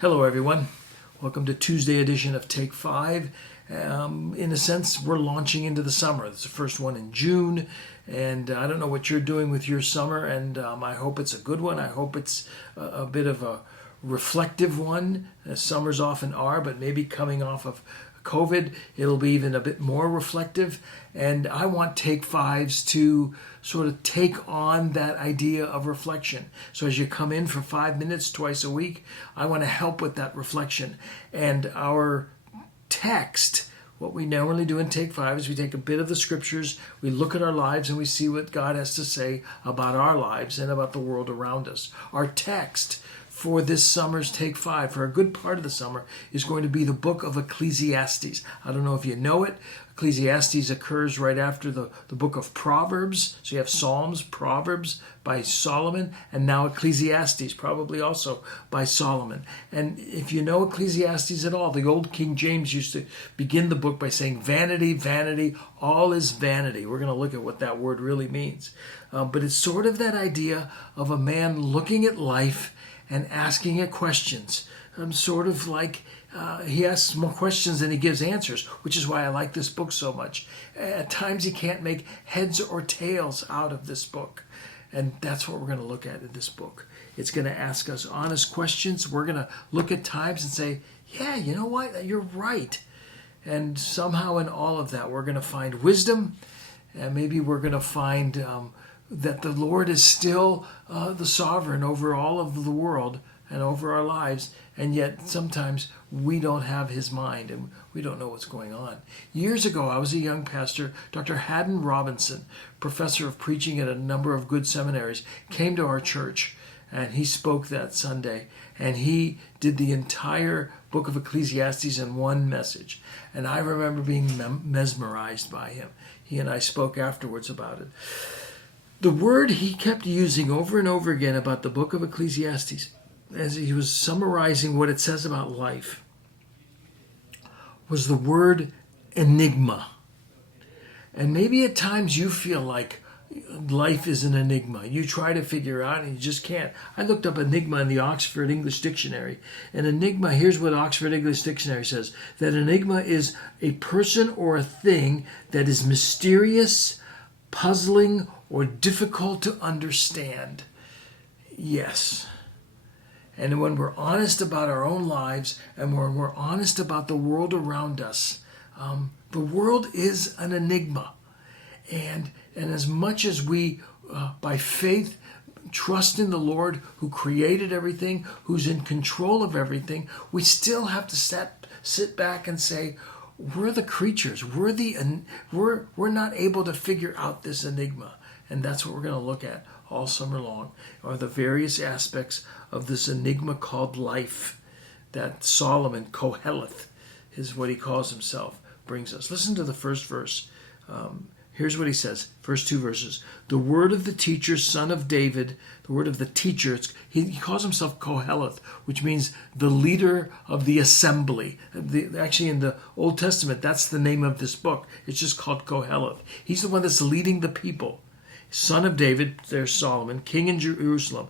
Hello, everyone. Welcome to Tuesday edition of Take 5. In a sense, we're launching into the summer. It's the first one in June, and I don't know what you're doing with your summer, and I hope it's a good one. I hope it's a bit of a reflective one, as summers often are, but maybe coming off of COVID, it'll be even a bit more reflective. And I want Take Fives to sort of take on that idea of reflection. So as you come in for 5 minutes twice a week, I want to help with that reflection. And our text, what we normally do in Take 5 is we take a bit of the scriptures, we look at our lives, and we see what God has to say about our lives and about the world around us. Our text for this summer's Take 5, for a good part of the summer, is going to be the Book of Ecclesiastes. I don't know if you know it. Ecclesiastes occurs right after the Book of Proverbs. So you have Psalms, Proverbs by Solomon, and now Ecclesiastes, probably also by Solomon. And if you know Ecclesiastes at all, the old King James used to begin the book by saying, "Vanity, vanity, all is vanity." We're going to look at what that word really means. But it's sort of that idea of a man looking at life and asking it questions. Sort of like he asks more questions than he gives answers, which is why I like this book so much. At times he can't make heads or tails out of this book. And that's what we're going to look at in this book. It's going to ask us honest questions. We're going to look at times and say, yeah, you know what? You're right. And somehow in all of that, we're going to find wisdom. And maybe we're going to find that the Lord is still the sovereign over all of the world and over our lives, and yet sometimes we don't have his mind and we don't know what's going on. Years ago, I was a young pastor. Dr. Haddon Robinson, professor of preaching at a number of good seminaries, came to our church, and he spoke that Sunday, and he did the entire book of Ecclesiastes in one message. And I remember being mesmerized by him. He and I spoke afterwards about it. The word he kept using over and over again about the book of Ecclesiastes, as he was summarizing what it says about life, was the word enigma. And maybe at times you feel like life is an enigma. You try to figure out and you just can't. I looked up enigma in the Oxford English Dictionary. And enigma, here's what Oxford English Dictionary says, that enigma is a person or a thing that is mysterious, puzzling, or difficult to understand. Yes. And when we're honest about our own lives and when we're honest about the world around us, the world is an enigma. And as much as we, by faith, trust in the Lord who created everything, who's in control of everything, we still have to sit back and say, we're the creatures. We're not able to figure out this enigma. And that's what we're going to look at all summer long, are the various aspects of this enigma called life that Solomon, Koheleth, is what he calls himself, brings us. Listen to the first verse. Here's what he says, first two verses. The word of the teacher, son of David, the word of the teacher, he calls himself Koheleth, which means the leader of the assembly. Actually, in the Old Testament, that's the name of this book. It's just called Koheleth. He's the one that's leading the people. Son of David, there's Solomon, king in Jerusalem.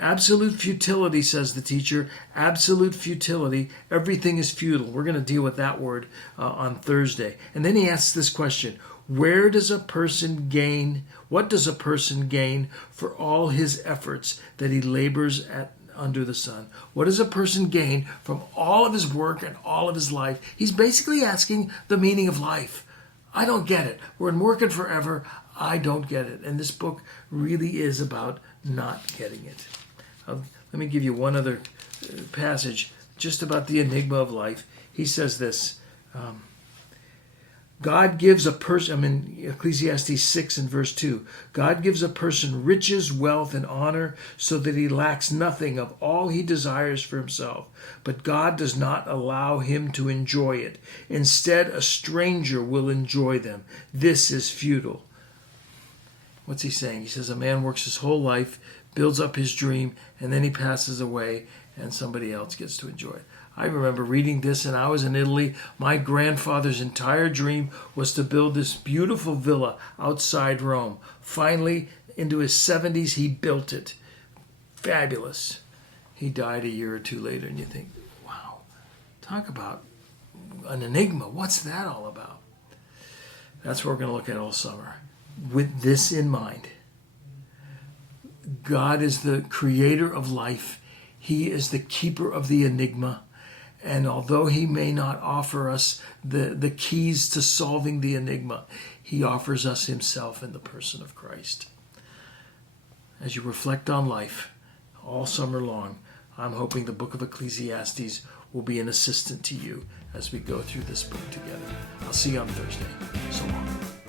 Absolute futility, says the teacher. Absolute futility. Everything is futile. We're going to deal with that word on Thursday. And then he asks this question. Where does a person gain? What does a person gain for all his efforts that he labors at under the sun? What does a person gain from all of his work and all of his life? He's basically asking the meaning of life. I don't get it. We're working forever. I don't get it. And this book really is about not getting it. Let me give you one other passage just about the enigma of life. He says this. God gives a person, I'm in Ecclesiastes 6 and verse 2. God gives a person riches, wealth, and honor so that he lacks nothing of all he desires for himself. But God does not allow him to enjoy it. Instead, a stranger will enjoy them. This is futile. What's he saying? He says a man works his whole life, builds up his dream, and then he passes away and somebody else gets to enjoy it. I remember reading this, and I was in Italy. My grandfather's entire dream was to build this beautiful villa outside Rome. Finally, into his 70s, he built it. Fabulous. he died a year or two later, and you think, wow, talk about an enigma. What's that all about? That's what we're going to look at all summer. With this in mind, God is the creator of life. He is the keeper of the enigma. And although he may not offer us the keys to solving the enigma, he offers us himself in the person of Christ. As you reflect on life all summer long, I'm hoping the Book of Ecclesiastes will be an assistant to you as we go through this book together. I'll see you on Thursday. So long.